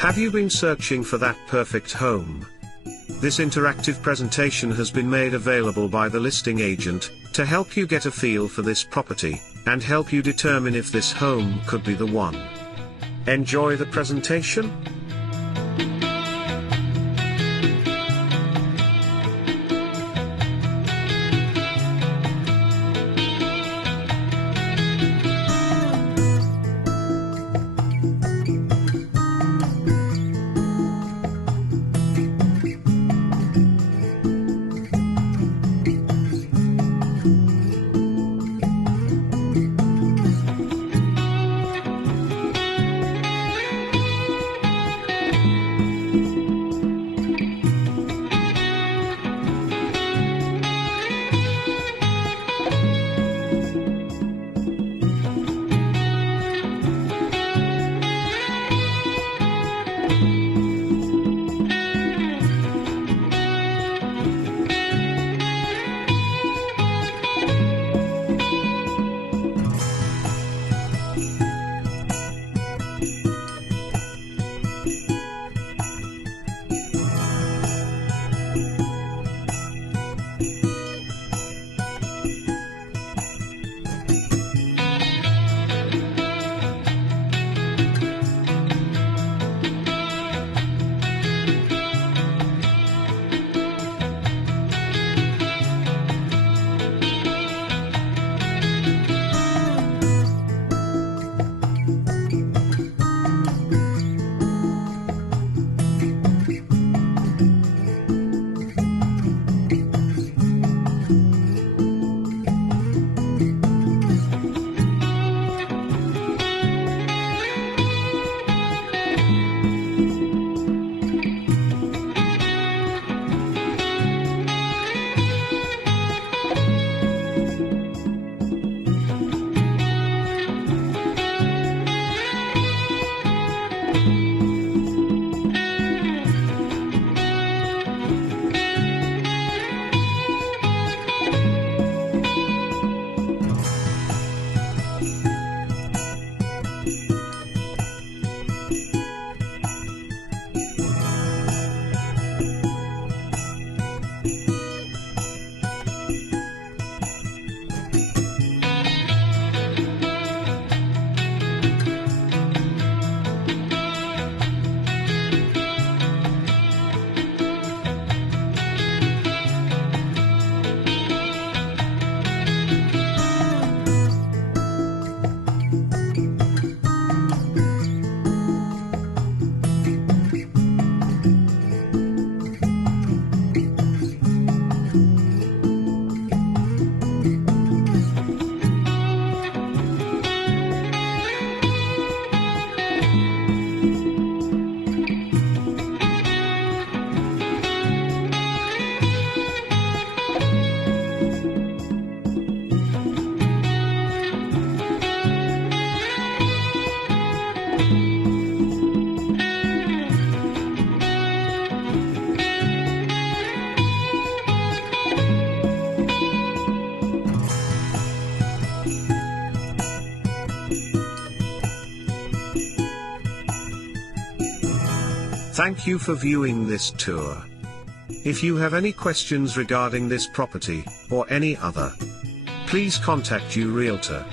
Have you been searching for that perfect home? This interactive presentation has been made available by the listing agent, to help you get a feel for this property, and help you determine if this home could be the one. Enjoy the presentation. Thank you for viewing this tour. If you have any questions regarding this property, or any other, please contact your realtor.